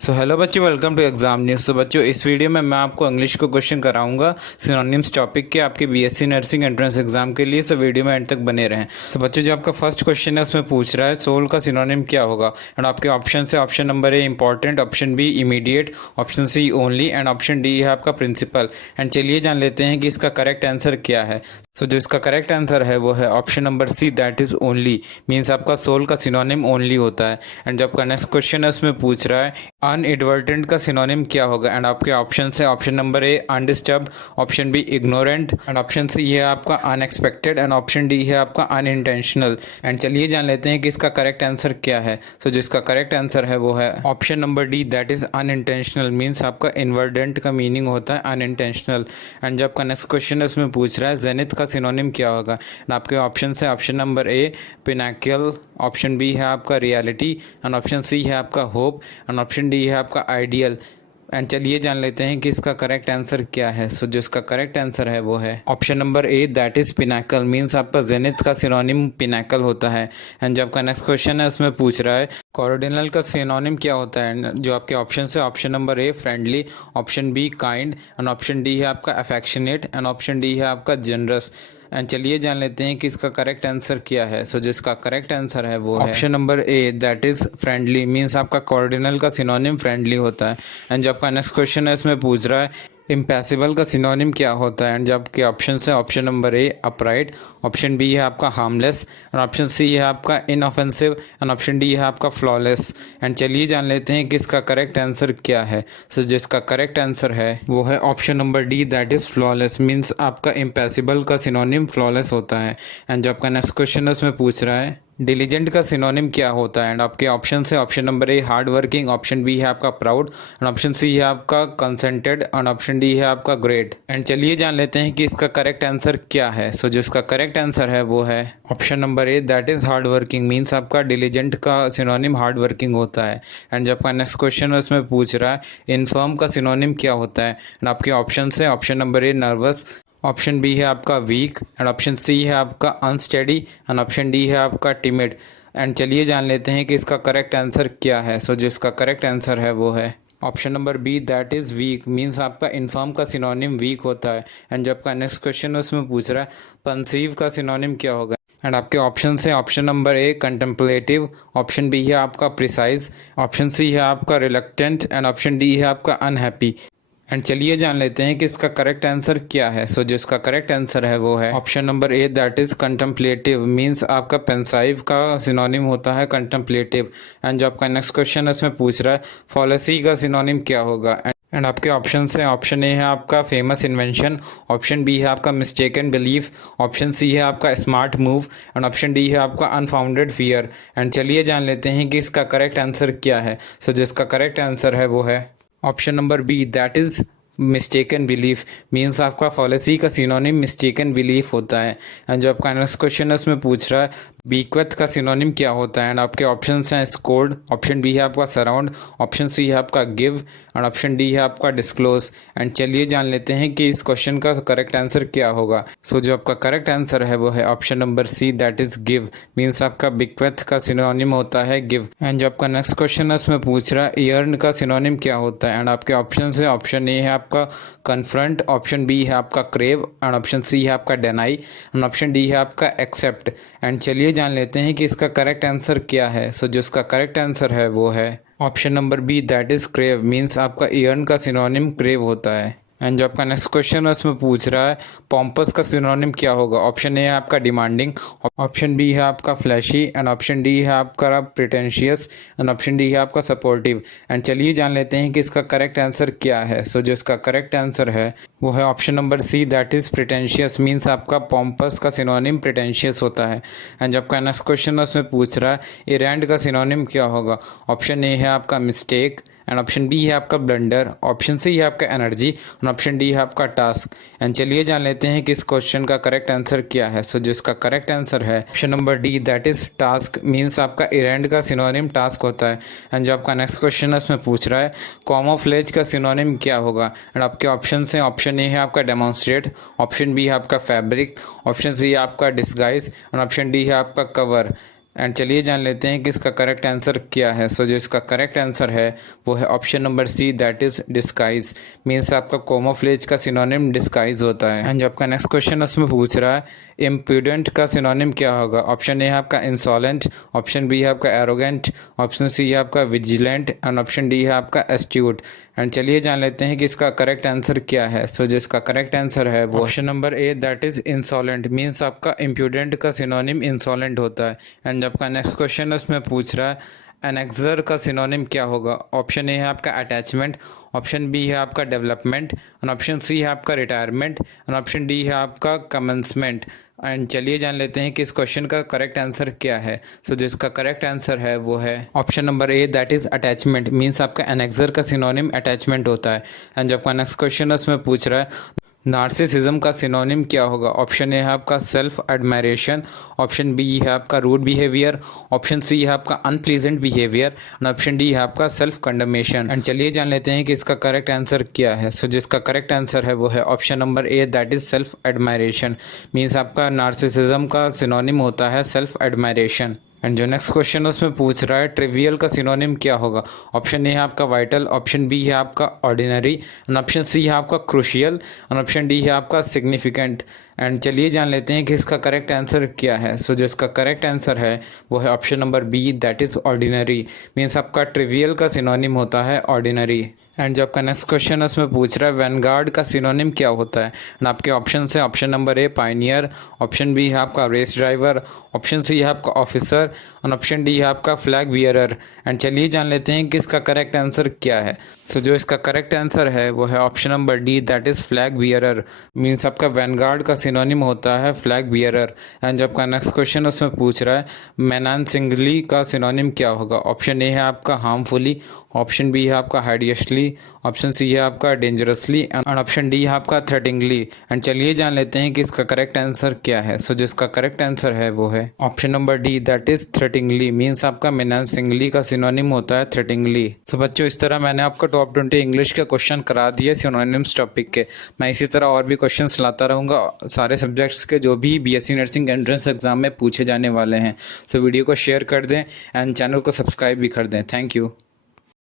So hello बच्चों, welcome to exam news. तो बच्चों, इस वीडियो में मैं आपको इंग्लिश को क्वेश्चन कराऊंगा सिनोनिम्स टॉपिक के आपके बीएससी नर्सिंग एंट्रेंस एग्जाम के लिए। सो वीडियो में एंड तक बने रहें। सो बच्चों, जो आपका फर्स्ट क्वेश्चन है उसमें पूछ रहा है सोल का सिनोनिम क्या होगा। एंड आपके ऑप्शन है option number A important, option B immediate, option C only and option D है आपका प्रिंसिपल। एंड चलिए जान लेते हैं कि इसका करेक्ट आंसर क्या है। सो जो इसका करेक्ट आंसर है वो है option number C, that is only. Means आपका सोल का सिनोनिम ओनली होता है। एंड जो आपका नेक्स्ट क्वेश्चन है उसमें पूछ रहा है अनएडवर्टेंट का सिनोनिम क्या होगा। एंड आपके ऑप्शन है option number A undisturbed, option B ignorant and option C है आपका अनएक्सपेक्टेड एंड ऑप्शन डी है आपका अनइंटेंशनल। एंड चलिए जान लेते हैं कि इसका करेक्ट आंसर क्या है। सो जो इसका करेक्ट आंसर है वो है option number D, that is unintentional. Means आपका इन्वर्डेंट का मीनिंग होता है अनइंटेंशनल। एंड जो आपका नेक्स्ट क्वेश्चन है उसमें पूछ रहा है जेनिथ का सिनोनिम क्या होगा। एंड आपके ऑप्शन है option number A pinnacle, option B है आपका रियलिटी एंड ऑप्शन सी है आपका होप एंड ऑप्शन डी है आपका आइडियल। एंड चलिए जान लेते हैं कि इसका करेक्ट आंसर क्या है। सो जो इसका करेक्ट आंसर है वो है option number A, that is Pinnacle. Means आपका जेनिथ का सिनोनिम पिनाकल होता है। एंड जो आपका नेक्स्ट क्वेश्चन है उसमें पूछ रहा है कॉर्डिनल का सिनोनिम क्या होता है। जो आपके ऑप्शन है option number a friendly, option be kind and option D है आपका अफेक्शनेट एंड ऑप्शन डी है आपका जनरस। एंड चलिए जान लेते हैं कि इसका करेक्ट आंसर क्या है। सो जिसका करेक्ट आंसर है वो है option number A, that is friendly. Means आपका कॉर्डिनल का सिनोनिम फ्रेंडली होता है। एंड जो आपका नेक्स्ट क्वेश्चन है इसमें पूछ रहा है इम्पैसिबल का सिनोनिम क्या होता है। एंड जो आपके ऑप्शन है option number A upright, option B है आपका हार्मलेस एंड ऑप्शन सी है आपका इनऑफेंसिव एंड ऑप्शन डी है आपका फ्लॉलेस। एंड चलिए जान लेते हैं कि इसका करेक्ट आंसर क्या है। सो जिसका करेक्ट आंसर है वो है option number D, that is flawless. Means आपका इम्पैसिबल का सिनोनिम फ्लॉलेस होता है। एंड जो आपका नेक्स्ट क्वेश्चन है उसमें पूछ रहा है डिलीजेंट का सिनोनिम क्या होता है। एंड आपके ऑप्शन है option number A hard working, option B है आपका प्राउड एंड ऑप्शन सी है आपका कंसेंटेड एंड ऑप्शन डी है आपका ग्रेट। एंड चलिए जान लेते हैं कि इसका करेक्ट आंसर क्या है। सो जो इसका करेक्ट आंसर है वो है option number A, that is hard working. Means आपका डिलीजेंट का सिनोनिम हार्ड वर्किंग होता है। एंड जो आपका नेक्स्ट क्वेश्चन है उसमें पूछ रहा है इनफर्म का सिनोनिम क्या होता है। एंड आपके ऑप्शन है option number A nervous, option B है आपका वीक एंड ऑप्शन सी है आपका अनस्टेडी एंड ऑप्शन डी है आपका टिमिड। एंड चलिए जान लेते हैं कि इसका करेक्ट आंसर क्या है। सो जिसका करेक्ट आंसर है वो है option number B, that is weak. Means आपका इन्फर्म का सिनोनिम वीक होता है। एंड जो आपका नेक्स्ट क्वेश्चन है उसमें पूछ रहा है पंसीव का सिनोनिम क्या होगा। एंड आपके ऑप्शन है option number A contemplative, option B है आपका प्रिसाइज, ऑप्शन सी है आपका रिलक्टेंट एंड ऑप्शन डी है आपका अनहैप्पी। एंड चलिए जान लेते हैं कि इसका करेक्ट आंसर क्या है। सो जिसका करेक्ट आंसर है वो है option number A, that is contemplative. Means आपका पेंसाइव का सिनोनिम होता है कंटेम्पलेटिव। एंड जो आपका नेक्स्ट क्वेश्चन है उसमें पूछ रहा है फॉलेसी का सिनोनिम क्या होगा। एंड आपके ऑप्शन है ऑप्शन ए है आपका फेमस इन्वेंशन, ऑप्शन बी है आपका मिस्टेकन बिलीफ, ऑप्शन सी है आपका smart move and option D है आपका अनफाउंडेड फियर। एंड चलिए जान लेते हैं कि इसका करेक्ट आंसर क्या है। सो जिसका करेक्ट आंसर है वो है option number B, that is mistaken belief. Means आपका फॉलेसी का सिनोनिम मिस्टेकन बिलीफ होता है। एंड जो आपका नेक्स्ट क्वेश्चन है उसमें पूछ रहा है बीक्वेथ का सिनोनिम क्या होता है। एंड आपके ऑप्शन हैं स्कोल्ड, ऑप्शन बी है आपका सराउंड, ऑप्शन सी है आपका गिव एंड ऑप्शन डी है आपका डिस्क्लोज। एंड चलिए जान लेते हैं कि इस क्वेश्चन का करेक्ट आंसर क्या होगा। सो जो आपका करेक्ट आंसर है वो है option number C, that is give. Means आपका बीक्वेथ का सिनोनिम होता है गिव। एंड जो आपका नेक्स्ट क्वेश्चन है उसमें पूछ रहा है ईयर्न का सिनोनिम क्या होता है। एंड आपके ऑप्शन है ऑप्शन ए है आपका कन्फ्रंट, ऑप्शन बी है आपका क्रेव एंड ऑप्शन सी है आपका डेनाई एंड ऑप्शन डी है आपका एक्सेप्ट। एंड चलिए जान लेते हैं कि इसका करेक्ट आंसर क्या है। सो जो इसका करेक्ट आंसर है वो है option number B, that is crave. Means आपका ईयर्न का सिनोनिम क्रेव होता है। एंड जो आपका नेक्स्ट क्वेश्चन है उसमें पूछ रहा है पॉम्पस का सिनोनिम क्या होगा। ऑप्शन ए है आपका डिमांडिंग, ऑप्शन बी है आपका फ्लैशी एंड ऑप्शन डी है आपका प्रिटेंशियस एंड ऑप्शन डी है आपका सपोर्टिव। एंड चलिए जान लेते हैं कि इसका करेक्ट आंसर क्या है। सो जो इसका करेक्ट आंसर है वो है option number C, that is pretentious. Means आपका पॉम्पस का सिनोनिम प्रिटेंशियस होता है। एंड जो आपका नेक्स्ट क्वेश्चन है उसमें पूछ रहा है इरेंड का सिनोनिम क्या होगा। ऑप्शन ए है आपका मिस्टेक एंड ऑप्शन बी है आपका ब्लंडर, ऑप्शन सी है आपका एनर्जी एंड ऑप्शन डी है आपका टास्क। एंड चलिए जान लेते हैं कि इस क्वेश्चन का करेक्ट आंसर क्या है। सो जिसका करेक्ट आंसर है option number D, that is task. Means आपका इरेंड का सिनोनिम टास्क होता है। एंड जो आपका नेक्स्ट क्वेश्चन है उसमें पूछ रहा है कॉमोफ्लेज का सिनोनिम क्या होगा। एंड आपके ऑप्शन हैं ऑप्शन ए है आपका डेमोन्स्ट्रेट, ऑप्शन बी है आपका फैब्रिक, ऑप्शन सी है आपका डिस्गाइज एंड ऑप्शन डी है आपका कवर। एंड चलिए जान लेते हैं कि इसका करेक्ट आंसर क्या है। सो जो इसका करेक्ट आंसर है वो है option number C, that is disguise. Means आपका कैमोफ्लेज का सिनोनिम डिस्गाइज होता है। एंड जो आपका नेक्स्ट क्वेश्चन उसमें पूछ रहा है इम्प्रूडेंट का सिनोनिम क्या होगा। ऑप्शन ए है आपका इंसॉलेंट, ऑप्शन बी है आपका एरोगेंट, ऑप्शन सी है आपका विजिलेंट एंड ऑप्शन डी है आपका एस्ट्यूट। एंड चलिए जान लेते हैं कि इसका करेक्ट आंसर क्या है। सो जो इसका करेक्ट आंसर है वो option number A, that is insolent. Means आपका इम्प्रूडेंट का सिनोनिम इंसॉलेंट होता है। एंड आपका नेक्स्ट क्वेश्चन उसमें पूछ रहा है एनेक्सर का सिनोनिम क्या होगा। ऑप्शन ए है आपका अटैचमेंट, ऑप्शन बी है आपका डेवलपमेंट एंड ऑप्शन सी है आपका रिटायरमेंट एंड ऑप्शन डी है आपका कमेंसमेंट। एंड चलिए जान लेते हैं कि इस क्वेश्चन का करेक्ट आंसर क्या है। सो जो इसका करेक्ट आंसर है वो है option number A, that is attachment. Means आपका एनेक्सर का सिनोनिम अटैचमेंट होता है। एंड जो आपका नेक्स्ट क्वेश्चन उसमें पूछ रहा है नार्सिसिज्म का सिनोनिम क्या होगा। ऑप्शन ए है आपका सेल्फ एडमायरेशन, ऑप्शन बी है आपका रूड बिहेवियर, ऑप्शन सी है आपका unpleasant behaviour and option D है आपका सेल्फ कंडमेशन। एंड चलिए जान लेते हैं कि इसका करेक्ट आंसर क्या है। सो जिसका करेक्ट आंसर है वो है option number A, that is self admiration. Means आपका नार्सिसिज्म का सिनोनिम होता है सेल्फ एडमायरेशन। एंड जो नेक्स्ट क्वेश्चन उसमें पूछ रहा है ट्रिवियल का सिनोनिम क्या होगा। ऑप्शन ए है आपका वाइटल, ऑप्शन बी है आपका ऑर्डिनरी एंड ऑप्शन सी है आपका क्रूशियल एंड ऑप्शन डी है आपका सिग्निफिकेंट। एंड चलिए जान लेते हैं कि इसका करेक्ट आंसर क्या है। सो जो इसका करेक्ट आंसर है वो है option number B, that is ordinary. Means आपका ट्रिवियल का सिनोनिम होता है ऑर्डिनरी। एंड जो आपका नेक्स्ट क्वेश्चन है उसमें पूछ रहा है वैनगार्ड का सिनोनिम क्या होता है। एंड आपके ऑप्शन है option number A pioneer, option B है आपका रेस ड्राइवर, ऑप्शन सी है आपका ऑफिसर और ऑप्शन डी है आपका फ्लैग बियरर। एंड चलिए जान लेते हैं कि इसका करेक्ट आंसर क्या है। सो जो इसका करेक्ट आंसर है वो है option number D, that is flag bearer. Means आपका वैनगार्ड का सिनोनिम होता है फ्लैग बियरर। एंड जो आपका नेक्स्ट क्वेश्चन उसमें पूछ रहा है मेनानसिंगली का सिनोनिम क्या होगा। ऑप्शन ए है आपका हार्मफुली, ऑप्शन बी है आपका हाइडियसली, ऑप्शन सी है आपका डेंजरसली एंड ऑप्शन डी है आपका थ्रेटिंगली। एंड चलिए जान लेते हैं कि इसका करेक्ट आंसर क्या है। सो जिसका करेक्ट आंसर है वो है option number D, that is थ्रेटिंगली। Means आपका मेनानसिंगली का सिनोनिम होता है थ्रेटिंगली। सो बच्चों इस तरह मैंने आपको टॉप 20 इंग्लिश के क्वेश्चन करा दिए सिनोनिम्स टॉपिक के। मैं इसी तरह और भी क्वेश्चन लाता रहूँगा सारे सब्जेक्ट्स के जो भी बीएससी नर्सिंग एंट्रेंस एग्जाम में पूछे जाने वाले हैं। सो वीडियो को शेयर कर दें एंड चैनल को सब्सक्राइब भी कर दें। Thank you.